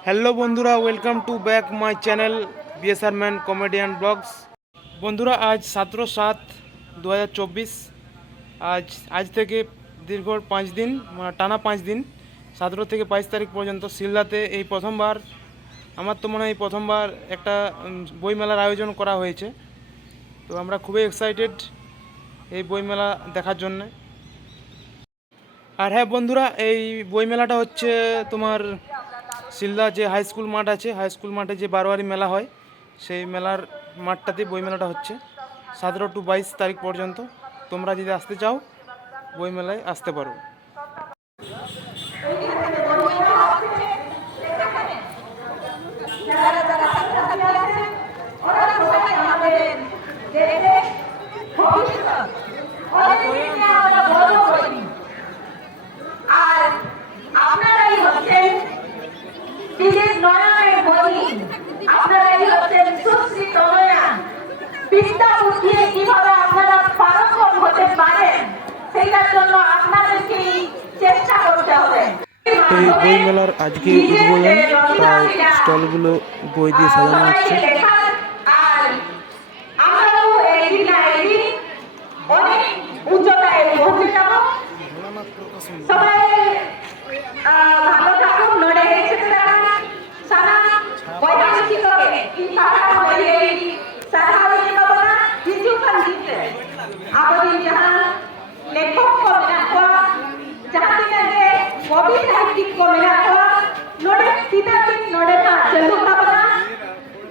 Hello বন্ধুরা welcome to back my channel BSR man comedian blogs বন্ধুরা, আজ সতেরো সাত দু আজ আজ থেকে দীর্ঘ পাঁচ দিন মানে টানা পাঁচ দিন, সতেরো থেকে বাইশ তারিখ পর্যন্ত শিলদাতে এই প্রথমবার, আমার তো মনে হয় প্রথমবার একটা বইমেলার আয়োজন করা হয়েছে। তো আমরা খুবই এক্সাইটেড এই বইমেলা দেখার জন্যে। আর হ্যাঁ বন্ধুরা, এই বইমেলাটা হচ্ছে তোমার শিলদা যে হাই স্কুল মাঠ আছে হাই স্কুল মাঠে যে বারোয়ারি মেলা হয়, সেই মেলার মাঠটাতে বই মেলাটা হচ্ছে। সতেরো টু বাইশ তারিখ পর্যন্ত তোমরা যদি আসতে চাও, বই মেলায় আসতে পারো। বিদ্যা বুদ্ধি কীভাবে আপনারা পারঙ্গম হতে পারেন সেইটার জন্য আপনাদেরকেই চেষ্টা করতে হবে। এই বই মেলার আজকে উদ্বোধন তাই স্টলগুলো বই দিয়ে সাজানো হচ্ছে। আর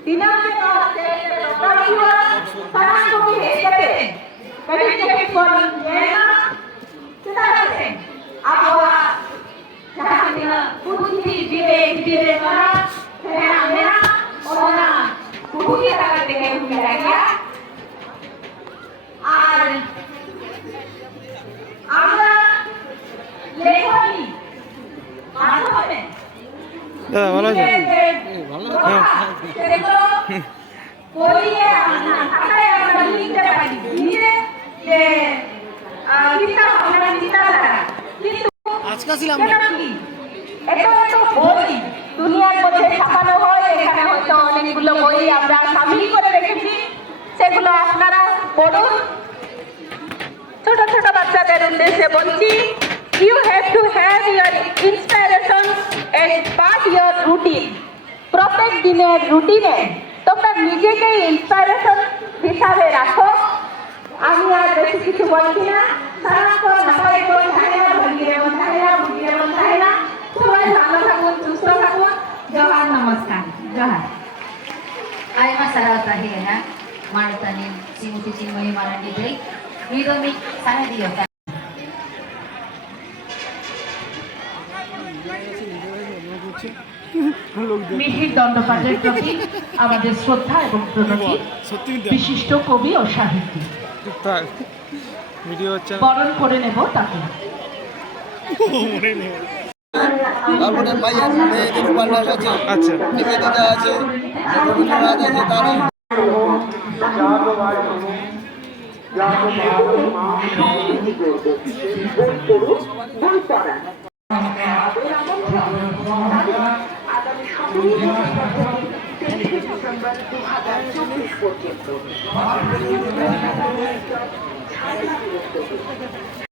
দিনাকে না সে লোকাশিয়া সারা কবি হেতে কবি কে কো মেনা সিধা আছে আবহাওয়া যাহা দিনা বুদ্ধি বিবেক বিবেচনা মেনা মেনা ওনা বুদ্ধি লাগা দেখে হুই লাগিয়া আর আমরা লেখনি মাধ্যমে দাদা ভালো আছে আজকে এটা বই। দুনিয়ার মধ্যে ছাপানো হয় এখানে হয়তো অনেকগুলো বই আমরা সামিল করে রেখেছি। সেগুলো আপনারা পড়ুন। ছোট ছোট বাচ্চাদের উদ্দেশ্যে বলছি রুটিন প্রত্যেক দিনের রুটিনে তোমরা নিজেকে ইন্সপিরেশন হিসাবে রাখো আমি আর বেশি কিছু বলছি না সারাক্ষণ মাথায় করে থাকে না ভুলিয়ে বন্ধায় না ভুলিয়ে বন্ধায় না সবাই ভালো থাকুন সুস্থ থাকুন জহার নমস্কার জহার Alma Sarata Helena, Martanin, Simuti Chinmoy Marandi Day, Ridomik Sanadio. Mihir দণ্ডপাঠের প্রতি আমাদের শ্রদ্ধা এবং প্রণতি বিশিষ্ট কবি ও সাহিত্যিক। বরণ করে নেব তাকে। তারপরে ভাইয়ের মেয়েদের উপন্যাস আছে আচ্ছা। নিবেদিতা আছে রবীন্দ্রনাথ আছে তারা আগামী সতেরোই তেইশে ডিসেম্বর দু হাজার চব্বিশ পর্যন্ত